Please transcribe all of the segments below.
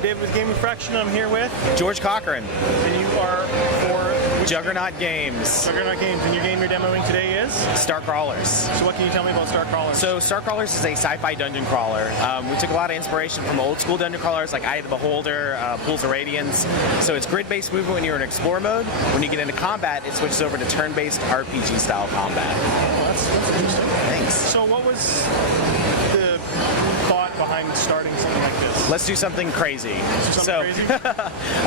I'm David with Game-Refraction. I'm here with George Cochran. And you are for Juggernaut Games. Juggernaut Games. And your game you're demoing today is? StarCrawlers. So what can you tell me about StarCrawlers? So StarCrawlers is a sci-fi dungeon crawler. We took a lot of inspiration from old school dungeon crawlers like Eye of the Beholder, Pools of Radiance. So it's grid-based movement when you're in Explore mode. When you get into combat, it switches over to turn-based RPG style combat. Oh, that's interesting. Thanks. So what was the thought behind starting something like this? Let's do something crazy. Crazy?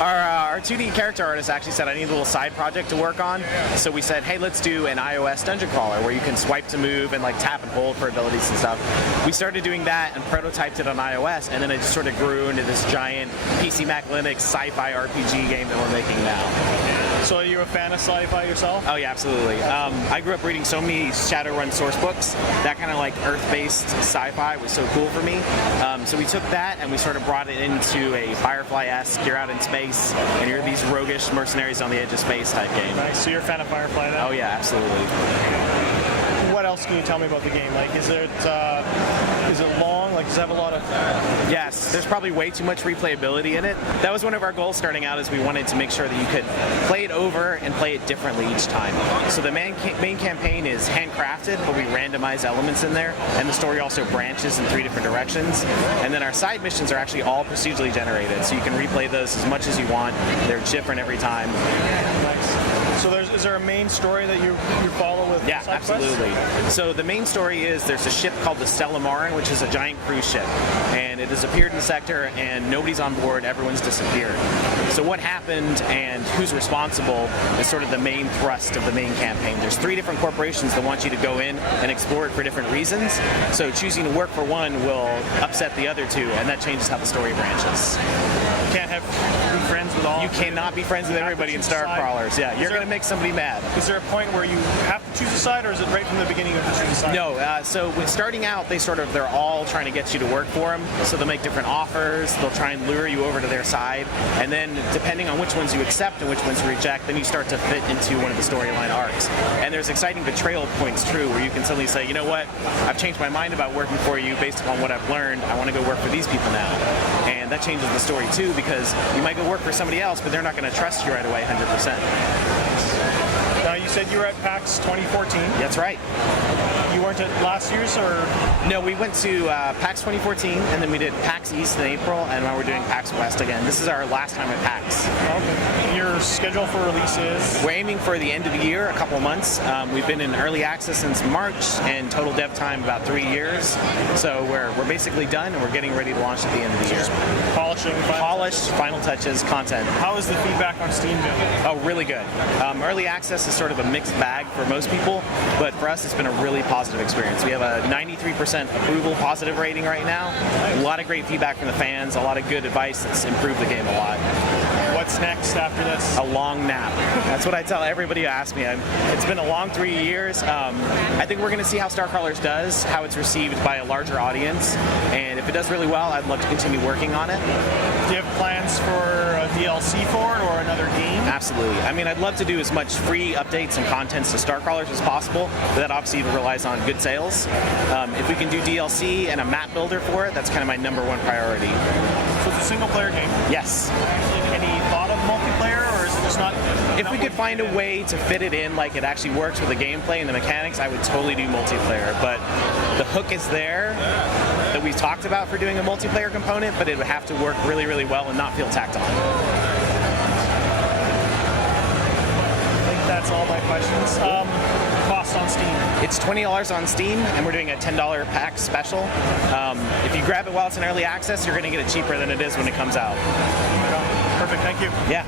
Our 2D character artist actually said, I need a little side project to work on. So we said, hey, let's do an iOS dungeon crawler where you can swipe to move and like tap and hold for abilities and stuff. We started doing that and prototyped it on iOS, and then it just sort of grew into this giant PC Mac Linux sci-fi RPG game that we're making now. So are you a fan of sci-fi yourself? Oh yeah, absolutely. I grew up reading so many Shadowrun source books. That kind of like Earth-based sci-fi was so cool for me. So we took that and we sort of brought it into a Firefly-esque, you're out in space and you're these roguish mercenaries on the edge of space type game. Nice. So you're a fan of Firefly then? Oh yeah, absolutely. What else can you tell me about the game? Like, is it long? Like, does it have a lot of... Yes, there's probably way too much replayability in it. That was one of our goals starting out, is we wanted to make sure that you could play it over and play it differently each time. So the main campaign is handcrafted, but we randomize elements in there, and the story also branches in 3 different directions. And then our side missions are actually all procedurally generated, so you can replay those as much as you want. They're different every time. Nice. So is there a main story that you follow with? Yeah, absolutely. So the main story is there's a ship called the Stella Marin, which is a giant cruise ship, and it has appeared in the sector and nobody's on board, everyone's disappeared. So what happened and who's responsible is sort of the main thrust of the main campaign. There's 3 different corporations that want you to go in and explore it for different reasons. So choosing to work for one will upset the other 2, and that changes how the story branches. You can't be friends with all. You cannot be friends with everybody in StarCrawlers. Yeah, you're going to make somebody mad. Is there a point where you have to choose a side, or is it right from the beginning of the choose a side? No. So when starting out, they're all trying to get you to work for them. So they'll make different offers. They'll try and lure you over to their side, and then depending on which ones you accept and which ones you reject, then you start to fit into one of the storyline arcs. And there's exciting betrayal points, true, where you can suddenly say, you know what, I've changed my mind about working for you based upon what I've learned. I want to go work for these people now. And that changes the story too, because you might go work for somebody else, but they're not going to trust you right away 100%. You said you were at PAX 2014. That's right. You weren't at last year's, or? No, we went to PAX 2014, and then we did PAX East in April, and now we're doing PAX West again. This is our last time at PAX. Okay. Your schedule for release is? We're aiming for the end of the year, a couple months. We've been in early access since March, and total dev time about 3 years. So we're basically done, and we're getting ready to launch at the end of the year. Just polishing, final touches, content. How is the feedback on Steam been? Oh, really good. Early access is sort of a mixed bag for most people, but for us it's been a really positive experience. We have a 93% approval positive rating right now. A lot of great feedback from the fans, a lot of good advice that's improved the game a lot. What's next after this? A long nap. That's what I tell everybody who asks me. It's been a long 3 years. I think we're going to see how StarCrawlers does, how it's received by a larger audience, and if it does really well, I'd love to continue working on it. Do you have plans for a DLC for it or another game? Absolutely. I mean, I'd love to do as much free updates and contents to StarCrawlers as possible, but that obviously relies on good sales. If we can do DLC and a map builder for it, that's kind of my #1 priority. So it's a single-player game? Yes. Any thought of multiplayer, or is it just not? If we could find a way to fit it in like it actually works with the gameplay and the mechanics, I would totally do multiplayer. But the hook is there that we've talked about for doing a multiplayer component, but it would have to work really, really well and not feel tacked on. I think that's all my questions. Cost on Steam? It's $20 on Steam, and we're doing a $10 PAX special. If you grab it while it's in early access, you're going to get it cheaper than it is when it comes out. Perfect, thank you. Yeah.